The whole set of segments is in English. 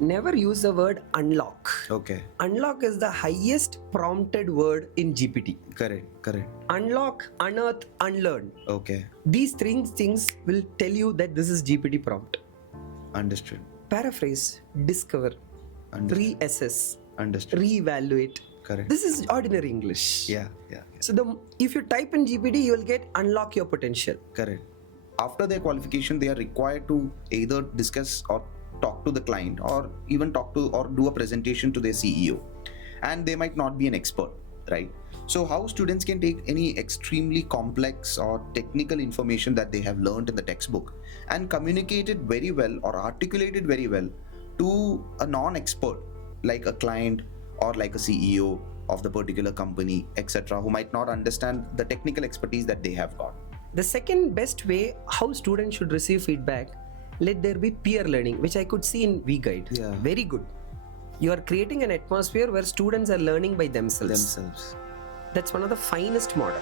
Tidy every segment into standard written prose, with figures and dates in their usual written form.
Never use the word unlock. Okay. Unlock is the highest prompted word in GPT. Correct. Unlock, unearth, unlearn. Okay. These three things will tell you that this is GPT prompt. Understood. Paraphrase, discover, Understood. reassess, Understood. reevaluate. Correct. This is ordinary English. Yeah. So if you type in GPT, you will get unlock your potential. Correct. After their qualification, they are required to either discuss or talk to the client, or even talk to or do a presentation to their CEO. And they might not be an expert, right? So how students can take any extremely complex or technical information that they have learned in the textbook and communicate it very well or articulate it very well to a non-expert like a client or like a CEO of the particular company, etc., who might not understand the technical expertise that they have got. The second best way how students should receive feedback, let there be peer learning, which I could see in WeGyde. Yeah. Very good. You are creating an atmosphere where students are learning by themselves. That's one of the finest model.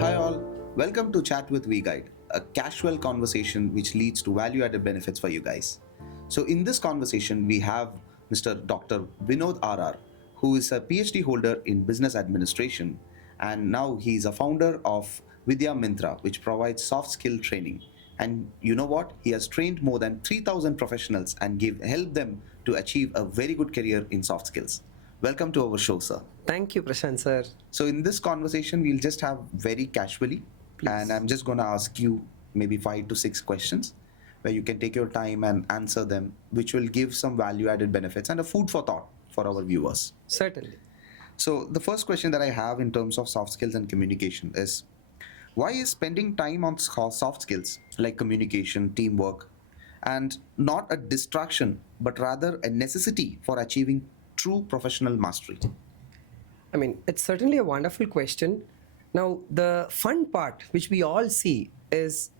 Hi all, welcome to Chat with WeGyde, a casual conversation which leads to value-added benefits for you guys. So in this conversation, we have Mr. Dr. Vinod RR, who is a PhD holder in business administration, and now he is a founder of Vidyamitra, which provides soft skill training. And you know what? He has trained more than 3,000 professionals and helped them to achieve a very good career in soft skills. Welcome to our show, sir. Thank you, Prasanth sir. So in this conversation, we'll just have very casually, and I'm just going to ask you maybe 5 to 6 questions where you can take your time and answer them, which will give some value-added benefits and a food for thought for our viewers. Certainly. So the first question that I have in terms of soft skills and communication is, why is spending time on soft skills like communication, teamwork, and not a distraction, but rather a necessity for achieving true professional mastery? I mean, it's certainly a wonderful question. Now, the fun part, which we all see, is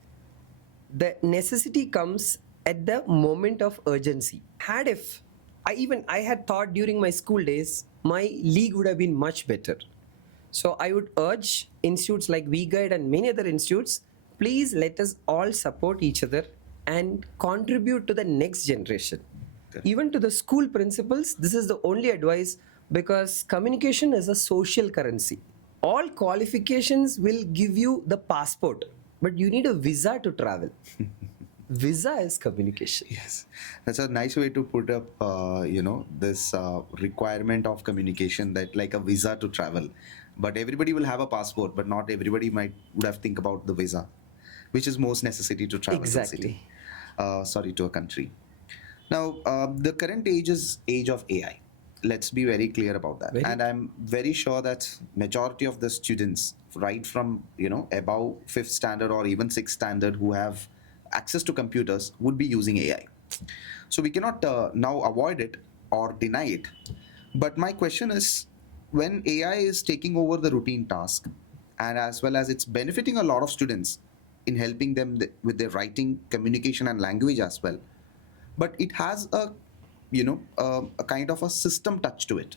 the necessity comes at the moment of urgency. I had thought during my school days, my league would have been much better. So I would urge institutes like WeGyde and many other institutes, please let us all support each other and contribute to the next generation. Correct. Even to the school principals, this is the only advice, because communication is a social currency. All qualifications will give you the passport, but you need a visa to travel. Visa is communication. Yes, that's a nice way to put up, this requirement of communication, that like a visa to travel. But everybody will have a passport, but not everybody would have think about the visa, which is most necessity to travel Exactly. to a country. Now, the current age is age of AI. Let's be very clear about that. And I'm very sure that majority of the students, right from above 5th standard or even 6th standard, who have access to computers would be using AI. So we cannot now avoid it or deny it. But my question is, when AI is taking over the routine task, and as well as it's benefiting a lot of students in helping them with their writing, communication, and language as well, but it has a kind of a system touch to it.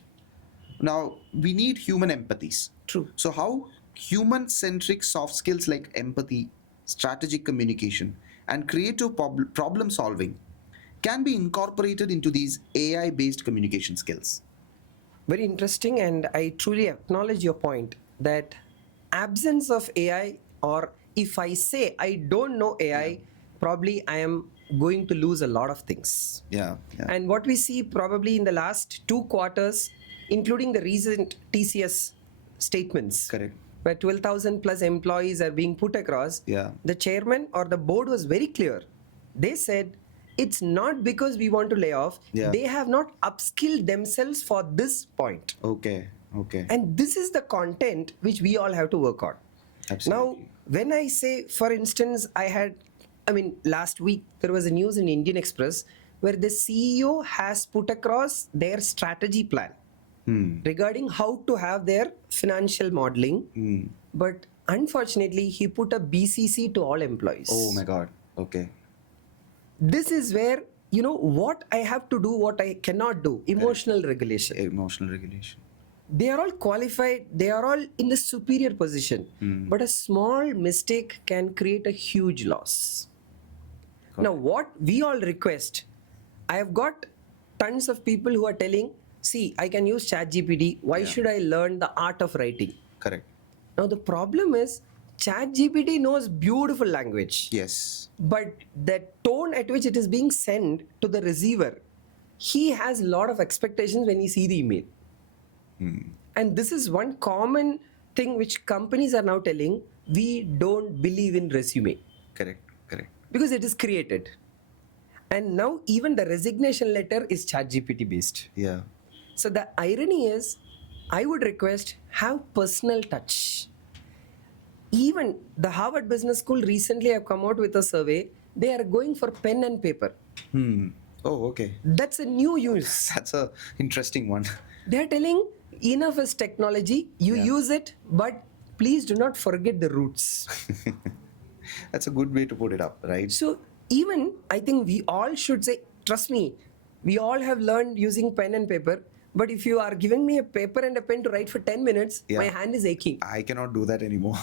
Now we need human empathies. True. So how human-centric soft skills like empathy, strategic communication, and creative problem solving can be incorporated into these AI-based communication skills? Very interesting, and I truly acknowledge your point that absence of AI, or if I say I don't know AI, probably I am going to lose a lot of things. Yeah. And what we see probably in the last 2 quarters, including the recent TCS statements, Correct. where 12,000 plus employees are being put across, Yeah. the chairman or the board was very clear. They said, it's not because we want to lay off. Yeah. They have not upskilled themselves for this point. Okay. And this is the content which we all have to work on. Absolutely. Now, when I say, for instance, last week there was a news in Indian Express where the CEO has put across their strategy plan regarding how to have their financial modeling. But unfortunately, he put a BCC to all employees. Oh my God. Okay. This is where, what I have to do, what I cannot do. Emotional regulation. Emotional regulation. They are all qualified, they are all in the superior position, but a small mistake can create a huge loss. Now, what we all request, I have got tons of people who are telling, see, I can use ChatGPT. Why should I learn the art of writing? Correct. Now, the problem is, ChatGPT knows beautiful language. Yes. But the tone at which it is being sent to the receiver, he has a lot of expectations when he see the email. And this is one common thing which companies are now telling, we don't believe in resume. Correct. Correct. Because it is created. And now even the resignation letter is ChatGPT based. Yeah. So the irony is, I would request, have personal touch. Even the Harvard Business School recently have come out with a survey. They are going for pen and paper. Oh, okay. That's a new use. That's a interesting one. They're telling, enough is technology, you use it, but please do not forget the roots. That's a good way to put it up, right? So even I think we all should say, trust me, we all have learned using pen and paper, but if you are giving me a paper and a pen to write for 10 minutes, my hand is aching. I cannot do that anymore.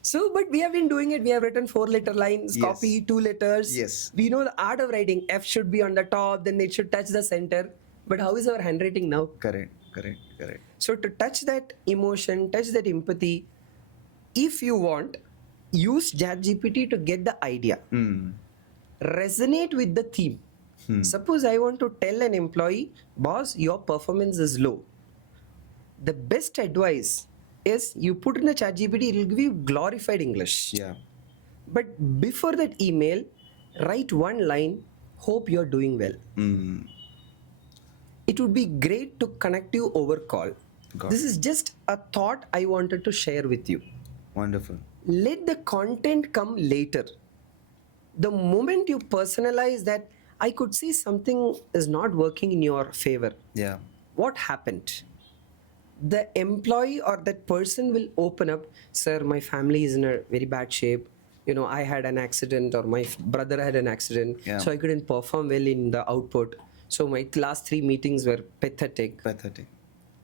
So, but we have been doing it. We have written 4-letter lines, copy 2 letters. Yes. We know the art of writing. F should be on the top, then it should touch the center. But how is our handwriting now? Correct. So to touch that emotion, touch that empathy, if you want, use ChatGPT to get the idea. Resonate with the theme. Suppose I want to tell an employee, boss, your performance is low. The best advice is you put in the ChatGPT, it will give you glorified English. Yeah. But before that email, write one line, hope you're doing well. It would be great to connect you over call. This is just a thought I wanted to share with you. Wonderful. Let the content come later. The moment you personalize that, I could see something is not working in your favor. Yeah. What happened? The employee or that person will open up, sir, my family is in a very bad shape. You know, I had an accident or my brother had an accident. So I couldn't perform well in the output. So my last 3 meetings were pathetic.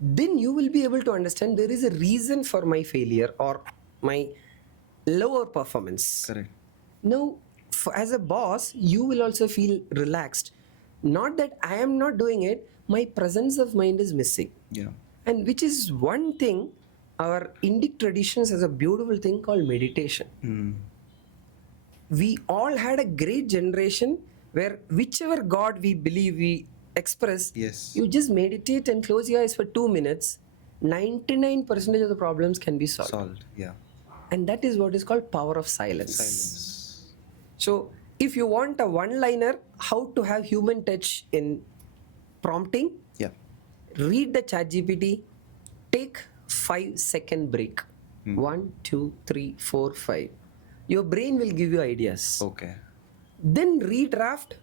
Then you will be able to understand there is a reason for my failure or my lower performance. Correct. Now, as a boss, you will also feel relaxed. Not that I am not doing it, my presence of mind is missing. Yeah. And which is one thing, our Indic traditions has a beautiful thing called meditation. We all had a great generation where whichever God we believe we express, you just meditate and close your eyes for 2 minutes, 99% of the problems can be solved. Yeah. And that is what is called power of silence. So if you want a one-liner, how to have human touch in prompting, read the ChatGPT, take 5-second break. 1, 2, 3, 4, 5. Your brain will give you ideas. Okay. Then redraft,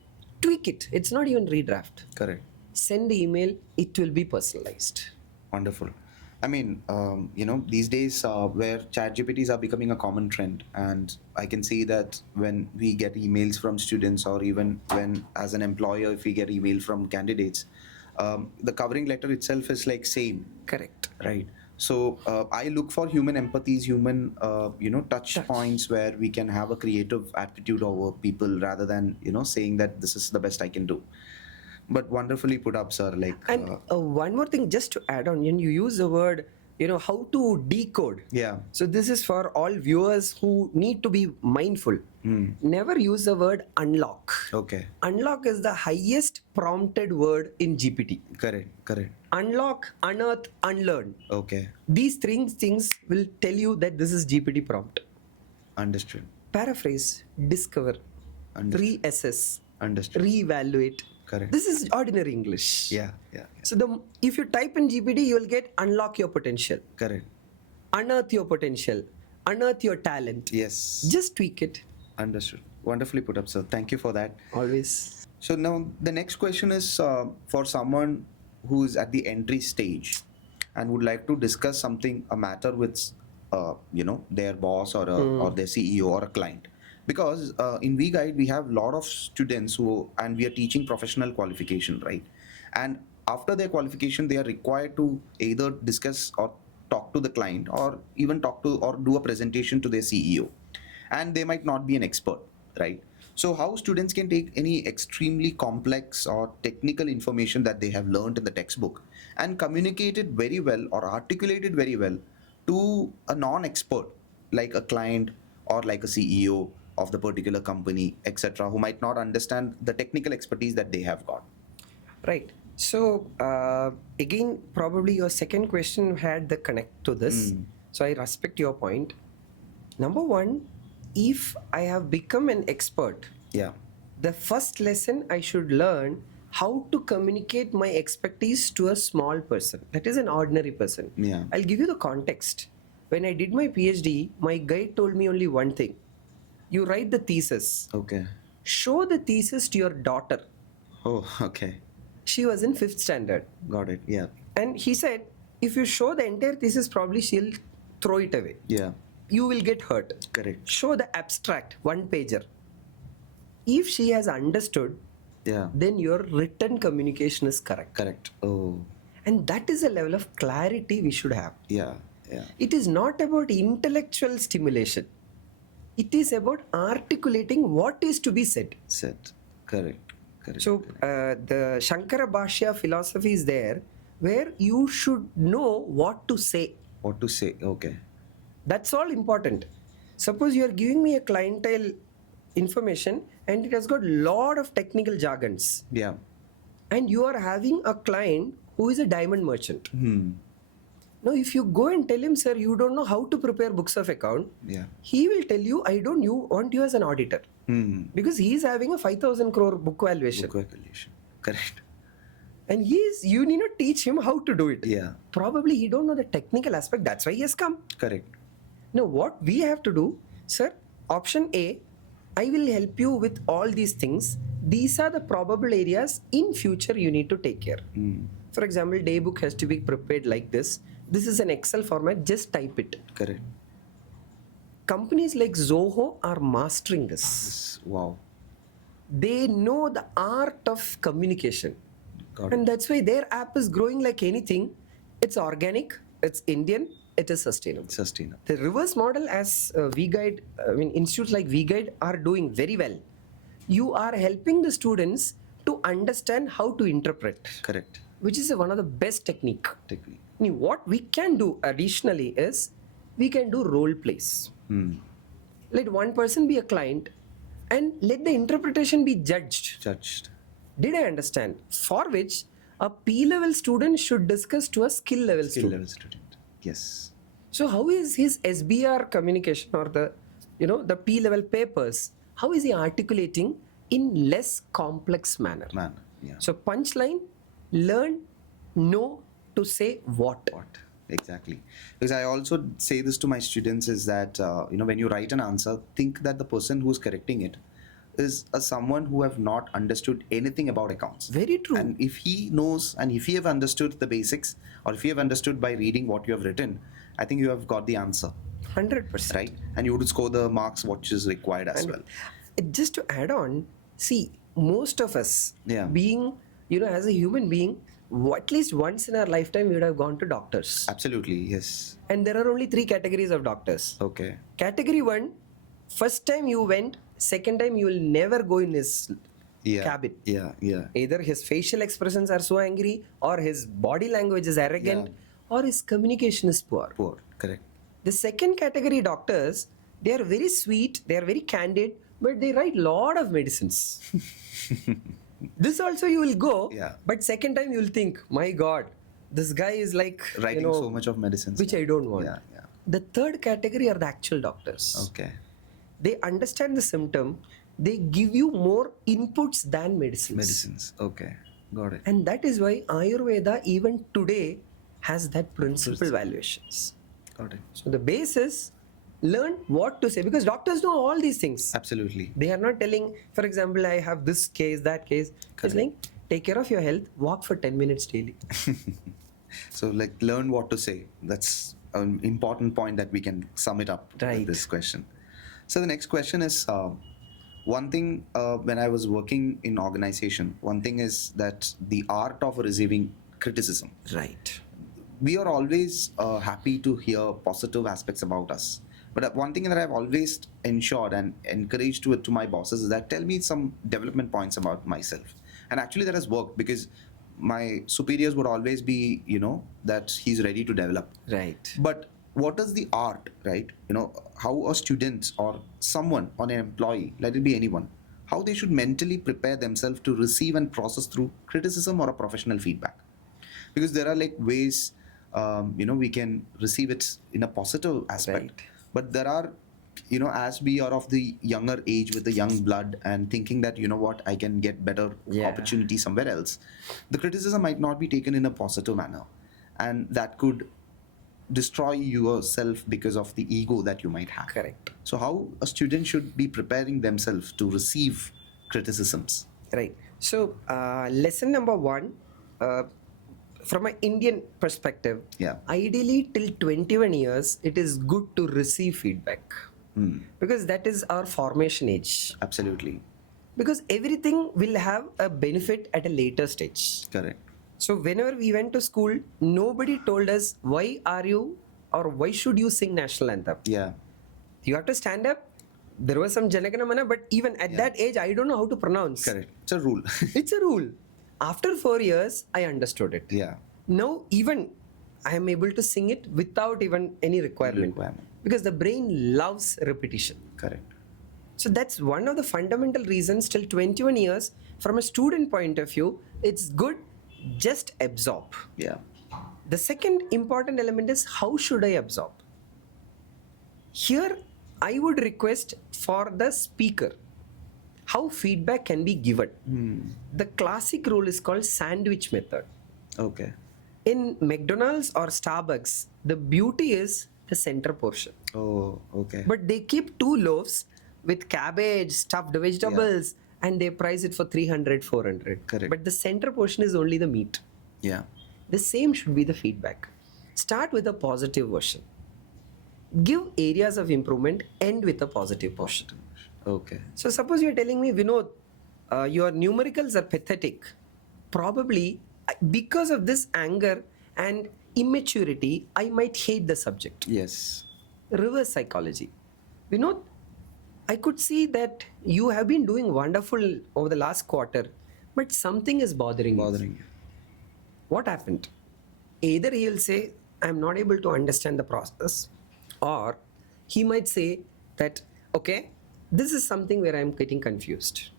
tweak it. It's not even redraft. Correct. Send the email, it will be personalized. Wonderful. I mean, these days where chat GPTs are becoming a common trend, and I can see that when we get emails from students or even when as an employer, if we get email from candidates, the covering letter itself is like same. Correct. Right. So I look for human empathies, human, touch points where we can have a creative attitude over people rather than, saying that this is the best I can do. But wonderfully put up, sir. And one more thing, just to add on, you use the word, how to decode. Yeah. So this is for all viewers who need to be mindful. Never use the word unlock. Okay. Unlock is the highest prompted word in GPT. Correct. Unlock, unearth, unlearn. Okay. These three things will tell you that this is GPT prompt. Understood. Paraphrase, discover, reassess, reevaluate. Correct. This is ordinary English. Yeah. So if you type in GPT, you will get unlock your potential. Correct. Unearth your potential. Unearth your talent. Yes. Just tweak it. Understood. Wonderfully put up, sir. Thank you for that. Always. So now the next question is for someone who is at the entry stage and would like to discuss a matter with, their boss or their CEO or a client. Because in WeGyde, we have a lot of students and we are teaching professional qualification, right? And after their qualification, they are required to either discuss or talk to the client, or even talk to or do a presentation to their CEO, and they might not be an expert, right? So how students can take any extremely complex or technical information that they have learned in the textbook and communicate it very well or articulate it very well to a non-expert like a client or like a CEO of the particular company, etc., who might not understand the technical expertise that they have got. Right. So again, probably your second question had the connect to this. So I respect your point. Number one, if I have become an expert, Yeah. the first lesson I should learn how to communicate my expertise to a small person, that is an ordinary person. Yeah. I'll give you the context. When I did my PhD, my guide told me only one thing: you write the thesis, Okay. show the thesis to your daughter. Oh, okay. She was in 5th standard. Got it. Yeah. And he said, if you show the entire thesis, probably she'll throw it away. Yeah. You will get hurt. Correct. Show the abstract, one pager. If she has understood, Yeah. then your written communication is correct. Correct. Oh. And that is a level of clarity we should have. Yeah. Yeah. It is not about intellectual stimulation. It is about articulating what is to be said. Set. Correct. Correct. So the Shankara Bhashya philosophy is there, where you should know what to say. What to say? Okay. That's all important. Suppose you are giving me a clientele information and it has got lot of technical jargons, Yeah. and you are having a client who is a diamond merchant. Hmm. Now, if you go and tell him, sir, you don't know how to prepare books of account, Yeah. he will tell you, I don't want you as an auditor, Hmm. because he is having a 5,000 crore book valuation. Book calculation. Correct. And you need not teach him how to do it. Yeah. Probably he don't know the technical aspect. That's why he has come. Correct. Now, what we have to do, sir, option A, I will help you with all these things. These are the probable areas in future you need to take care. For example, day book has to be prepared like this. This is an Excel format, just type it. Correct. Companies like Zoho are mastering this. Wow. They know the art of communication. Got And it. that's why their app is growing like anything. It's organic, it's Indian, it is sustainable. Sustainable. The reverse model, as WeGyde, institutes like WeGyde are doing very well. You are helping the students to understand how to interpret, Correct. which is one of the best technique. Technique. Now, what we can do additionally is we can do role plays. Let one person be a client and let the interpretation be judged. Judged. Did I understand? For which a P-level student should discuss to a skill-level Skill student. level student. Yes. So how is his SBR communication, or the P-level papers, how is he articulating in less complex manner? Man. Yeah. So punchline, learn, know to say what. What? Exactly. Because I also say this to my students is that, when you write an answer, think that the person who's correcting it is someone who have not understood anything about accounts. Very true. And if he knows, and if he have understood the basics, or if you have understood by reading what you have written, I think you have got the answer, 100%. right? And you would score the marks which is required as well. Just to add on, see, most of us, Yeah. being, as a human being, at least once in our lifetime, we would have gone to doctors. Absolutely, yes. And there are only 3 categories of doctors. Okay. Category 1, first time you went, second time you will never go in his Yeah. cabin. Yeah, yeah. Either his facial expressions are so angry, or his body language is arrogant, or his communication is poor. Poor. Correct. The second category doctors, they are very sweet, they are very candid, but they write lot of medicines. This also you will go, Yeah. but second time you will think, my God, this guy is like Writing so much of medicines. which I don't want. Yeah, yeah. The third category are the actual doctors. Okay. They understand the symptom, they give you more inputs than medicines. Medicines. Okay. Got it. And that is why Ayurveda even today has that principal valuations. Got it. So the base is learn what to say, because doctors know all these things. Absolutely. They are not telling, for example, I have this case, that case. It's like, take care of your health, walk for 10 minutes daily. So, like, learn what to say. That's an important point that we can sum it up Right. with this question. So, the next question is, one thing when I was working in organization, one thing is that the art of receiving criticism. Right. We are always happy to hear positive aspects about us. But one thing that I've always ensured and encouraged to my bosses is that tell me some development points about myself. And actually that has worked because my superiors would always be, that he's ready to develop. Right. But what is the art, right? How a student or someone or an employee, let it be anyone, how they should mentally prepare themselves to receive and process through criticism or a professional feedback. Because there are like ways, we can receive it in a positive aspect. Right. But there are, as we are of the younger age with the young blood and thinking that, what, I can get better opportunity somewhere else, the criticism might not be taken in a positive manner. And that could destroy yourself because of the ego that you might have. Correct. So how a student should be preparing themselves to receive criticisms? Right. So lesson number one, from an Indian perspective, ideally till 21 years, it is good to receive feedback because that is our formation age. Absolutely. Because everything will have a benefit at a later stage. Correct. So whenever we went to school, nobody told us why are you or why should you sing national anthem. Yeah. You have to stand up. There was some Janaganamana, but even at that age, I don't know how to pronounce. Correct. It's a rule. It's a rule. After 4 years, I understood it. Yeah. Now even I am able to sing it without even any requirement. Because the brain loves repetition. Correct. So that's one of the fundamental reasons till 21 years, from a student point of view, it's good, just absorb. Yeah. The second important element is how should I absorb? Here, I would request for the speaker how feedback can be given. The classic rule is called sandwich method. Okay. In McDonald's or Starbucks, the beauty is the center portion. Oh, okay. But they keep two loaves with cabbage, stuffed vegetables, and they price it for 300, 400. Correct. But the center portion is only the meat. Yeah. The same should be the feedback. Start with a positive version. Give areas of improvement, end with a positive portion. Okay. So suppose you're telling me, Vinod, your numericals are pathetic. Probably because of this anger and immaturity, I might hate the subject. Yes. Reverse psychology. Vinod, I could see that you have been doing wonderful over the last quarter, but something is bothering you. What happened? Either he'll say, I'm not able to understand the process, or he might say that, okay, this is something where I'm getting confused.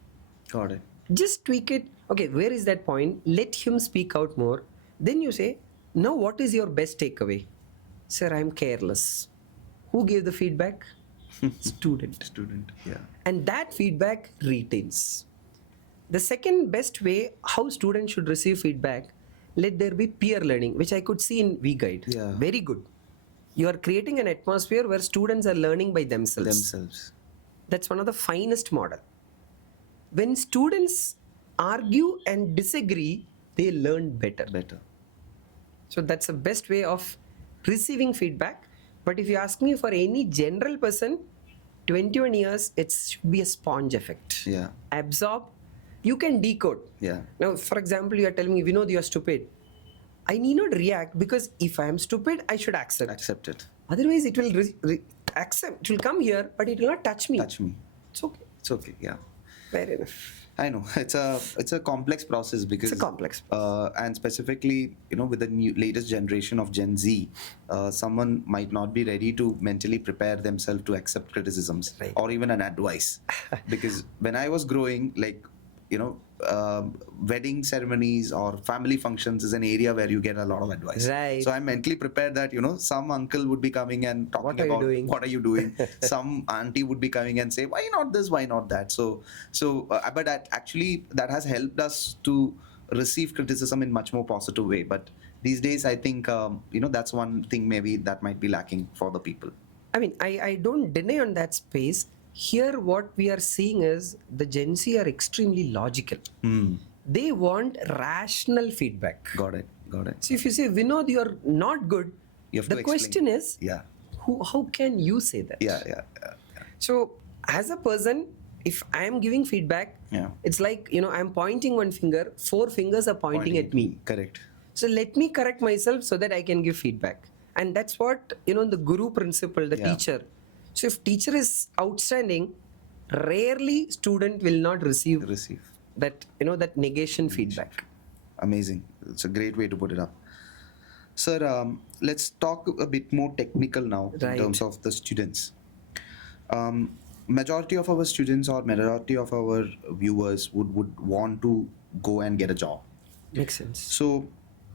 Got it. Just tweak it. Okay, where is that point? Let him speak out more. Then you say, now what is your best takeaway? Sir, I'm careless. Who gave the feedback? Student. Yeah. And that feedback retains. The second best way how students should receive feedback, let there be peer learning, which I could see in WeGyde. Yeah. Very good. You are creating an atmosphere where students are learning by themselves. That's one of the finest model. When students argue and disagree, they learn better. So that's the best way of receiving feedback. But if you ask me for any general person, 21 years, it should be a sponge effect. Yeah. Absorb. You can decode. Yeah. Now, for example, you are telling me, Vinod, you are stupid. I need not react because if I am stupid, I should accept. Accept it. Otherwise, it will accept. It will come here, but it will not touch me. It's okay. It's okay. Yeah. Fair enough. I know it's a complex process because It's a complex process. And specifically, with the latest generation of Gen Z, someone might not be ready to mentally prepare themselves to accept criticisms or even an advice. Because when I was growing, wedding ceremonies or family functions is an area where you get a lot of advice. Right. So I'm mentally prepared that, some uncle would be coming and talking about what are you doing? Some auntie would be coming and say, why not this? Why not that? But that has helped us to receive criticism in much more positive way. But these days, I think, that's one thing maybe that might be lacking for the people. I mean, I don't deny on that space. Here, what we are seeing is the Gen Z are extremely logical. They want rational feedback. Got it. So if you say, Vinod, you're not good, the question is, how can you say that? Yeah. So as a person, if I am giving feedback, Yeah. it's like, I'm pointing one finger, four fingers are pointing at me. Correct. So let me correct myself so that I can give feedback. And that's what, the guru principle, the Yeah. teacher. So if teacher is outstanding, rarely student will not receive that, that negation feedback. Amazing. It's a great way to put it up. Sir, let's talk a bit more technical now in Right. terms of the students. Majority of our students or majority of our viewers would want to go and get a job. Makes sense. So,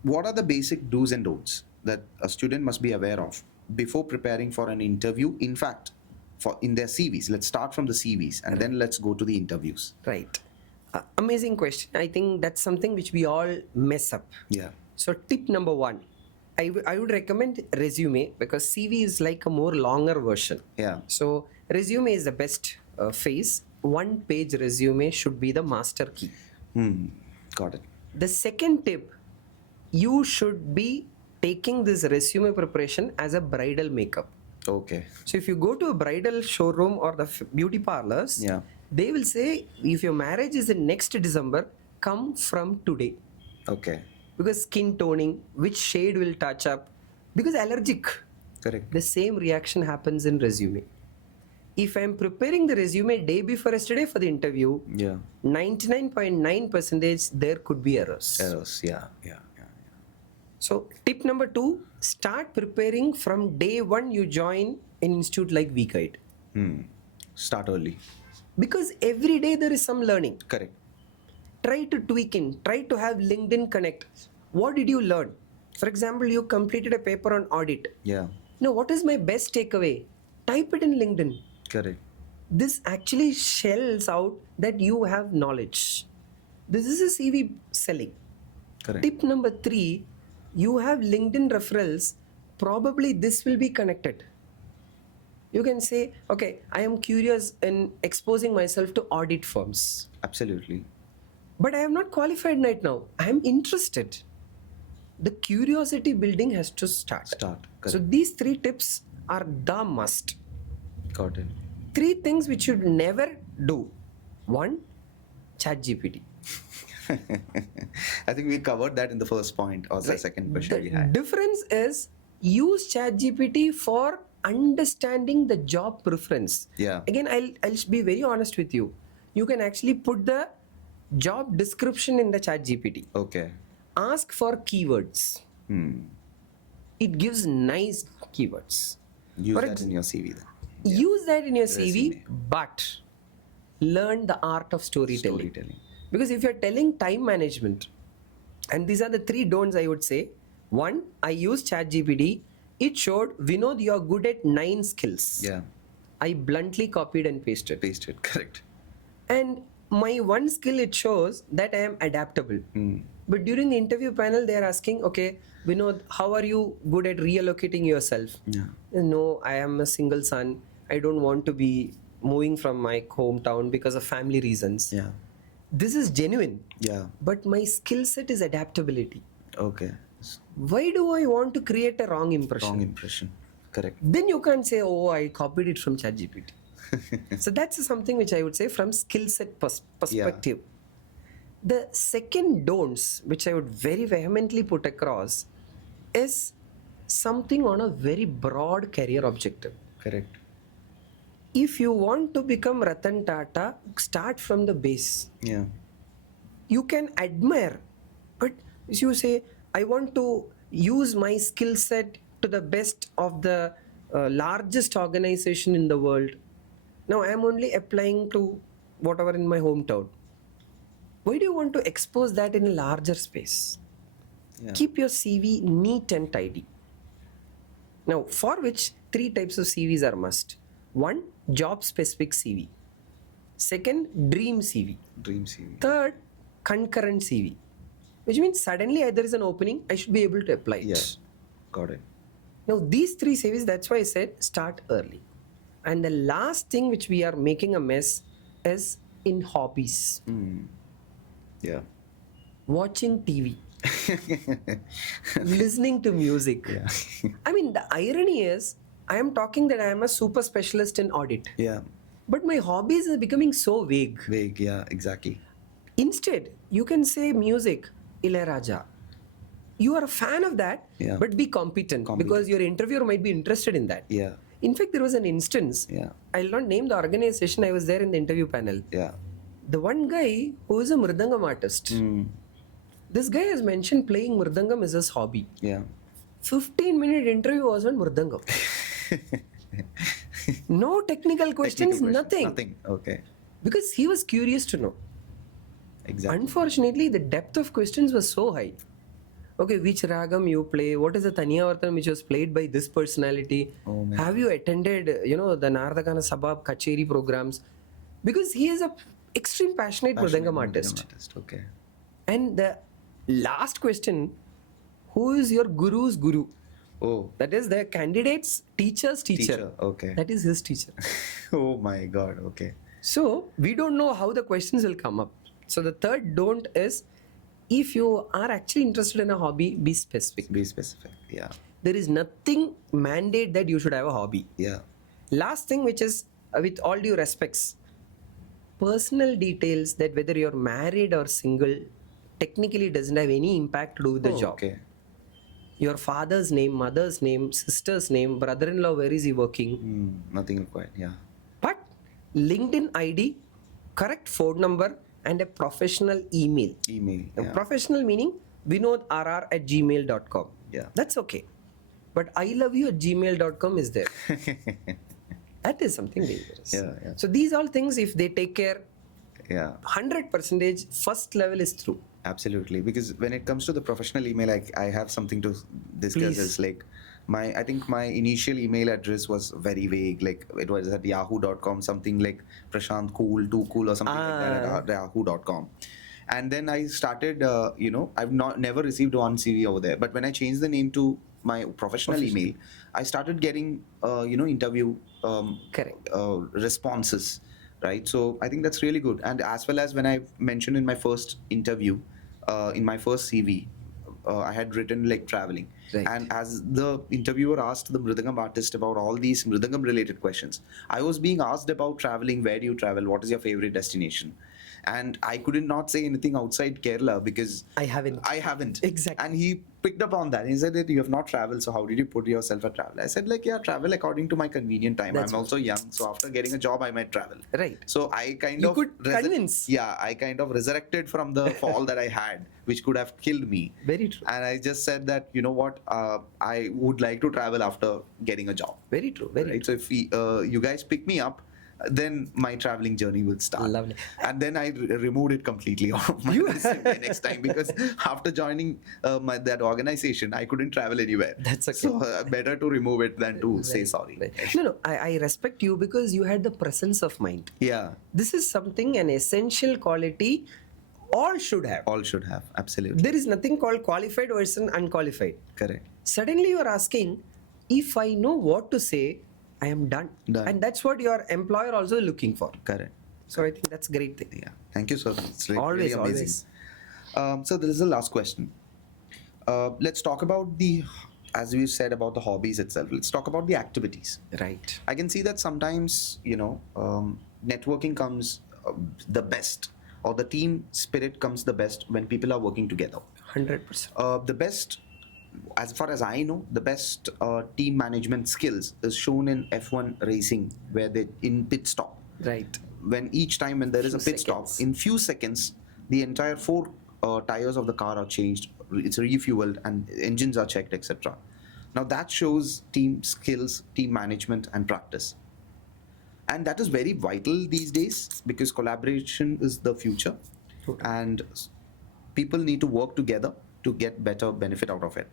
what are the basic do's and don'ts that a student must be aware of before preparing for an interview? In fact, in their CVs, let's start from the CVs and then let's go to the interviews. Right. Amazing question. I think that's something which we all mess up. Yeah. So tip number one, I would recommend resume, because CV is like a more longer version. Yeah. So resume is the best phase. One page resume should be the master key. Got it. The second tip, you should be taking this resume preparation as a bridal makeup. Okay. So if you go to a bridal showroom or the beauty parlors, Yeah. they will say, if your marriage is in next December, come from today. Okay. Because skin toning, which shade will touch up, because allergic. Correct. The same reaction happens in resume. If I'm preparing the resume day before yesterday for the interview, Yeah. 99.9% there could be errors. Errors. Yeah. So tip number two, start preparing from day one you join an institute like WeGyde. Start early. Because every day there is some learning. Correct. Try to tweak in, try to have LinkedIn Connect. What did you learn? For example, you completed a paper on audit. Yeah. Now, what is my best takeaway? Type it in LinkedIn. Correct. This actually shells out that you have knowledge. This is a CV selling. Correct. Tip number three, you have LinkedIn referrals. Probably this will be connected. You can say, okay, I am curious in exposing myself to audit firms. Absolutely. But I am not qualified right now. I am interested. The curiosity building has to start. So Correct. these three tips are the must. Got it. Three things which you should never do. One, ChatGPT. I think we covered that in the first point or the Right. second question we The had. difference is use ChatGPT for understanding the job preference. Yeah. Again, I'll be very honest with you. You can actually put the job description in the ChatGPT. Okay. Ask for keywords. It gives nice keywords. Use For that in your CV then. Use that in your CV, Resume. but learn the art of storytelling. Storytelling. Because if you're telling time management, and these are the three don'ts I would say. One, I use ChatGPT. It showed, Vinod, you're good at 9 skills. Yeah. I bluntly copied and pasted. Pasted. Correct. And my one skill, it shows that I am adaptable. But during the interview panel, they are asking, okay, Vinod, how are you good at reallocating yourself? Yeah. No, I am a single son. I don't want to be moving from my hometown because of family reasons. Yeah. This is genuine. Yeah. But my skill set is adaptability. Okay. Why do I want to create a wrong impression? Wrong impression. Correct. Then you can't say, oh, I copied it from ChatGPT. So that's something which I would say from skill set perspective. The second don'ts, which I would very vehemently put across, is something on a very broad career objective. Correct. If you want to become Ratan Tata, start from the base. Yeah. You can admire, but you say, I want to use my skill set to the best of the largest organization in the world. Now I am only applying to whatever in my hometown. Why do you want to expose that in a larger space? Yeah. Keep your CV neat and tidy. Now, for which 3 types of CVs are must. One, job specific CV. Second, dream CV. Dream CV. Third, concurrent CV. Which means suddenly there is an opening, I should be able to apply it. Yeah. Got it. Now, these 3 CVs, that's why I said start early. And the last thing which we are making a mess is in hobbies. Yeah. Watching TV. Listening to music. Yeah. I mean, the irony is, I am talking that I am a super specialist in audit. Yeah. but my hobbies are becoming so vague. Vague, yeah, exactly. Instead, you can say music, Ilayaraja. You are a fan of that, Yeah. but be competent, because your interviewer might be interested in that. Yeah. In fact, there was an instance, Yeah. I'll not name the organization, I was there in the interview panel. Yeah. The one guy who is a Mridangam artist, this guy has mentioned playing Mridangam is his hobby. Yeah. 15-minute interview was on Mridangam. No technical questions, nothing. Nothing. Okay. Because he was curious to know. Exactly. Unfortunately, the depth of questions was so high. Okay, which ragam you play? What is the Taniyavartanam which was played by this personality? Oh, man. Have you attended, the Nardagana Sabab Kacheri programs? Because he is a extreme passionate Mridangam artist. Okay. And the last question, who is your guru's guru? Oh. That is the candidate's teacher's teacher. Okay. That is his teacher. Oh my God. Okay. So we don't know how the questions will come up. So the third don't is, if you are actually interested in a hobby, be specific. Be specific. Yeah. There is nothing mandate that you should have a hobby. Yeah. Last thing, which is with all due respects, personal details, that whether you're married or single, technically doesn't have any impact to do with the job. Okay. Your father's name, mother's name, sister's name, brother-in-law, where is he working? Nothing required. Yeah. But LinkedIn ID, correct phone number, and a professional email. Email. A Yeah. professional meaning vinodrr@gmail.com. Yeah. That's okay. But I love you at gmail.com is there. That is something dangerous. Yeah, yeah. So these all things, if they take care, Yeah. 100% first level is through. Absolutely. Because when it comes to the professional email, I have something to discuss. Please. Is like I think my initial email address was very vague. Like it was at yahoo.com, something like Prasanth Cool, Too Cool or something like that at yahoo.com. And then I started, I've never received one CV over there. But when I changed the name to my professional email, I started getting, interview Correct. responses, right? So I think that's really good. And as well as when I mentioned in my first interview, in my first CV, I had written like traveling. Right. And as the interviewer asked the Mridangam artist about all these Mridangam related questions, I was being asked about traveling. Where do you travel? What is your favorite destination? And I couldn't not say anything outside Kerala because I haven't. Exactly. And he picked up on that. He said that you have not traveled, so how did you put yourself at travel? I said, like, yeah, travel according to my convenient time. That's I'm also young, so after getting a job, I might travel. Right. So I kind You of could convince. Yeah, I kind of resurrected from the fall that I had, which could have killed me. Very true. And I just said that, you know what, I would like to travel after getting a job. Very true. Very Right. So if you guys pick me up, then my traveling journey will start. Lovely. And then I removed it completely out of my resume next time, because after joining that organization, I couldn't travel anywhere. That's okay. So better to remove it than to say sorry. Right. No, I respect you because you had the presence of mind. Yeah, This is something, an essential quality all should have. all should have. Absolutely. There is nothing called qualified versus unqualified. Correct. Suddenly you are asking, if I know what to say, I am done. Done. And that's what your employer also looking for. Correct. So I think that's a great thing. Yeah. Thank you, sir. It's like Always, really amazing. always. So this is the last question. Let's talk about as we said about the hobbies itself. Let's talk about the activities. Right. I can see that sometimes, networking comes the best, or the team spirit comes the best when people are working together. 100%. The best, as far as I know, the best team management skills is shown in F1 racing, where they in pit stop. Right. When each time when there is a Few pit seconds. stop, in few seconds, the entire four tires of the car are changed, it's refueled, and engines are checked, etc. Now that shows team skills, team management, and practice. And that is very vital these days, because collaboration is the future. Totally. And people need to work together to get better benefit out of it.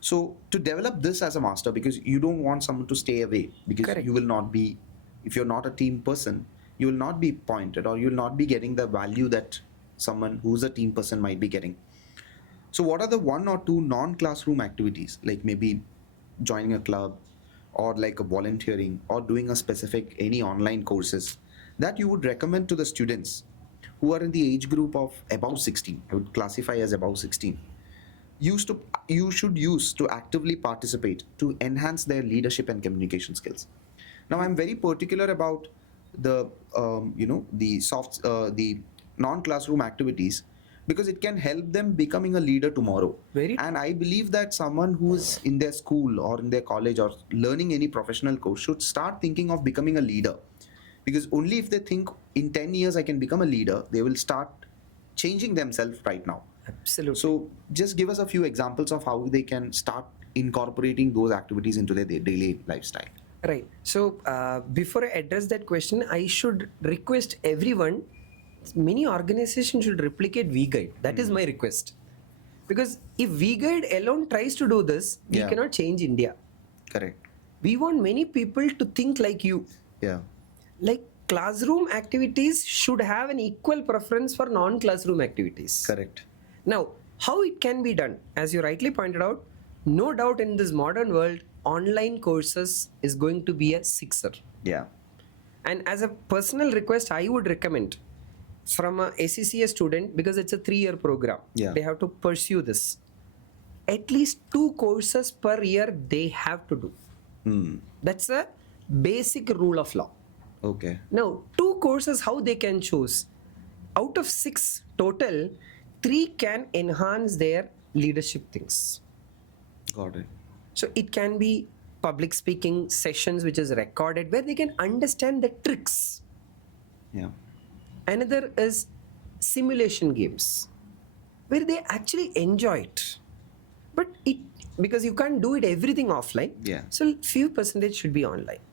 So to develop this as a master, because you don't want someone to stay away, because Correct. you will not be, if you're not a team person, you will not be pointed, or you'll not be getting the value that someone who's a team person might be getting. So what are the one or two non-classroom activities, like maybe joining a club, or like a volunteering, or doing a specific any online courses, that you would recommend to the students who are in the age group of above 16? I would classify as above 16. You should use to actively participate to enhance their leadership and communication skills. Now I'm very particular about the the non-classroom activities, because it can help them becoming a leader tomorrow. Very And I believe that someone who's in their school or in their college or learning any professional course should start thinking of becoming a leader, because only if they think in 10 years I can become a leader, they will start changing themselves right now. Absolutely. So just give us a few examples of how they can start incorporating those activities into their daily lifestyle. Right. So before I address that question, I should request everyone. Many organizations should replicate WeGyde. That is my request. Because if WeGyde alone tries to do this, we Yeah. cannot change India. Correct. We want many people to think like you. Yeah. Like classroom activities should have an equal preference for non-classroom activities. Correct. Now, how it can be done? As you rightly pointed out, no doubt in this modern world, online courses is going to be a sixer. Yeah. And as a personal request, I would recommend from a ACCA student, because it's a 3-year program, Yeah. they have to pursue this. At least 2 courses per year they have to do. That's a basic rule of law. Okay. Now, 2 courses, how they can choose? Out of 6 total, 3 can enhance their leadership things. Got it. So it can be public speaking sessions which is recorded where they can understand the tricks. Yeah. Another is simulation games where they actually enjoy it. But it, because you can't do it everything offline, Yeah. so few percentage should be online.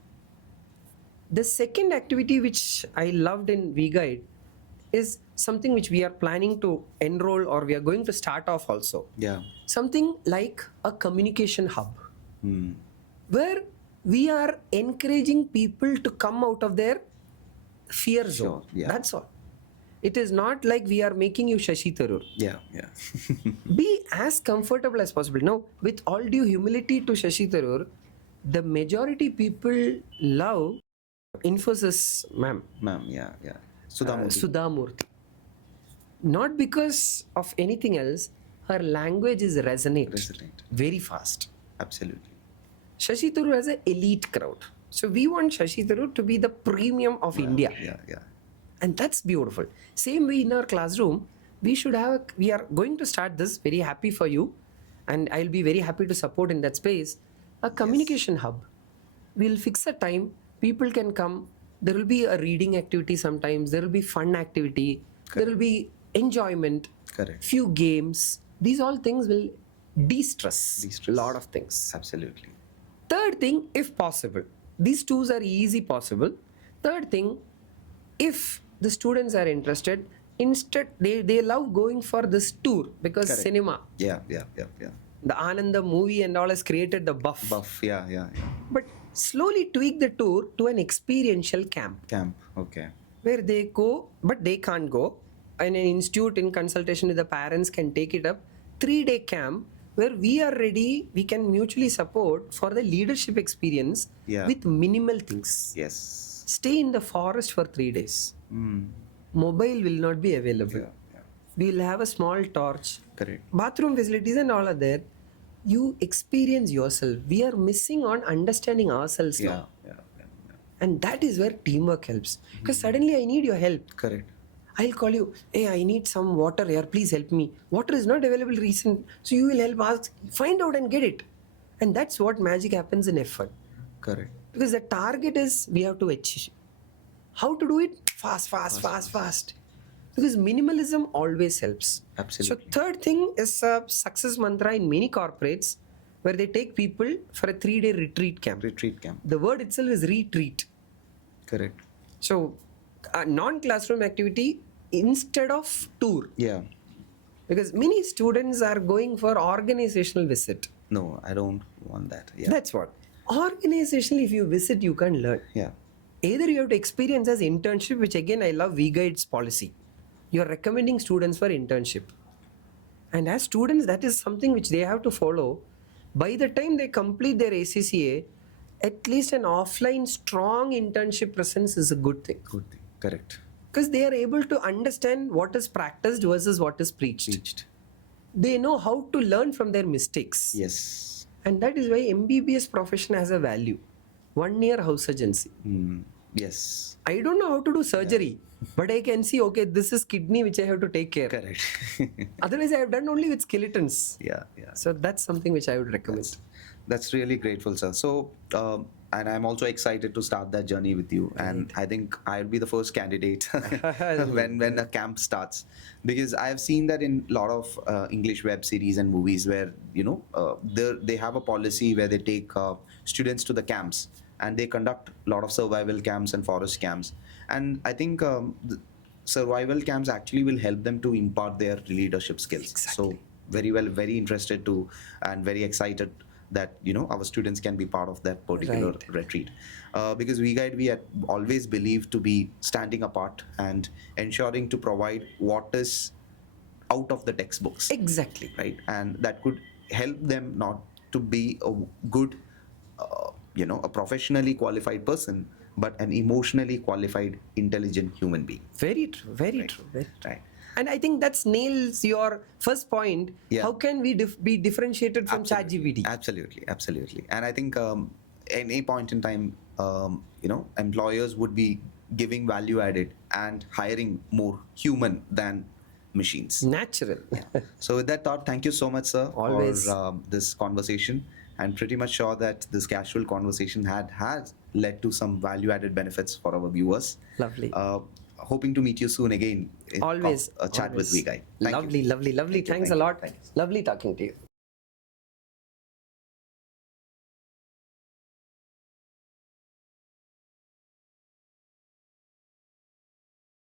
The second activity which I loved in WeGyde is something which we are planning to enroll, or we are going to start off also. Yeah. Something like a communication hub where we are encouraging people to come out of their fear zone. yeah. That's all. It is not like we are making you Shashi Tharoor. Yeah. Yeah. Be as comfortable as possible. Now, with all due humility to Shashi Tharoor, the majority people love Infosys ma'am, Ma'am. Yeah. Yeah. Sudhamurthy. Sudha Murthy. Not because of anything else, her language is resonate very fast. Absolutely. Shashi Tharoor has an elite crowd. So we want Shashi Tharoor to be the premium of India. Yeah. Yeah. And that's beautiful. Same way in our classroom, we are going to start this, very happy for you. And I'll be very happy to support in that space, a communication hub. We'll fix a time, people can come. There will be a reading activity sometimes. There will be fun activity. There will be enjoyment. Correct. Few games. These all things will de-stress a lot of things. Absolutely. Third thing, if possible, these 2s are easy possible. Third thing, if the students are interested, instead they love going for this tour because Correct. cinema, Yeah. Yeah. Yeah. Yeah. the Ananda movie and all has created the buff. Buff. Yeah. Yeah. Yeah. But slowly tweak the tour to an experiential camp Camp. Okay. where they go, but they can't go. And an institute in consultation with the parents can take it up. 3-day camp where we are ready, we can mutually support for the leadership experience with minimal things. Yes. Stay in the forest for 3 days. Mobile will not be available. Yeah. We will have a small torch. Correct. Bathroom facilities and all are there. You experience yourself. We are missing on understanding ourselves now. Yeah. And that is where teamwork helps. Because suddenly I need your help. Correct. I'll call you, hey, I need some water here, please help me. Water is not available recent, so you will help us find out and get it. And that's what magic happens in effort. Correct. Because the target is we have to achieve. How to do it? Fast. Because minimalism always helps. Absolutely. So third thing is a success mantra in many corporates where they take people for a 3-day retreat camp. The word itself is retreat. Correct. So a non-classroom activity instead of tour. Yeah. Because many students are going for organizational visit. No, I don't want that. Yeah. That's what. Organizational, if you visit, you can learn. Yeah. Either you have to experience as internship, which again I love WeGyde's policy. You are recommending students for internship. And as students, that is something which they have to follow. By the time they complete their ACCA, at least an offline strong internship presence is a good thing. Good thing. Correct. Because they are able to understand what is practiced versus what is preached. They know how to learn from their mistakes. Yes. And that is why MBBS profession has a value. 1 year house agency. Yes. I don't know how to do surgery, but I can see, okay, this is kidney which I have to take care. Correct. Otherwise, I have done only with skeletons. Yeah, yeah. So that's something which I would recommend. That's really grateful, sir. So, and I'm also excited to start that journey with you. And I think I'll be the first candidate when a camp starts, because I've seen that in a lot of English web series and movies where they have a policy where they take students to the camps and they conduct a lot of survival camps and forest camps. And I think the survival camps actually will help them to impart their leadership skills. Exactly. So very well, very interested to and very excited that our students can be part of that particular retreat, because we had always believed to be standing apart and ensuring to provide what is out of the textbooks, Exactly. right? And that could help them not to be a good a professionally qualified person, but an emotionally qualified, intelligent human being. Very true. Very true. Very true. Right. And I think that nails your first point. Yeah. How can we be differentiated from ChatGPT? Absolutely. And I think any point in time, employers would be giving value added and hiring more human than machines. Natural. So with that thought, thank you so much, sir, Always. for this conversation. I'm pretty much sure that this casual conversation has led to some value added benefits for our viewers. Lovely. Hoping to meet you soon again. Always. A chat with Always. WeGyde. Lovely. Thank you. Thanks a lot. Thank you. Lovely talking to you.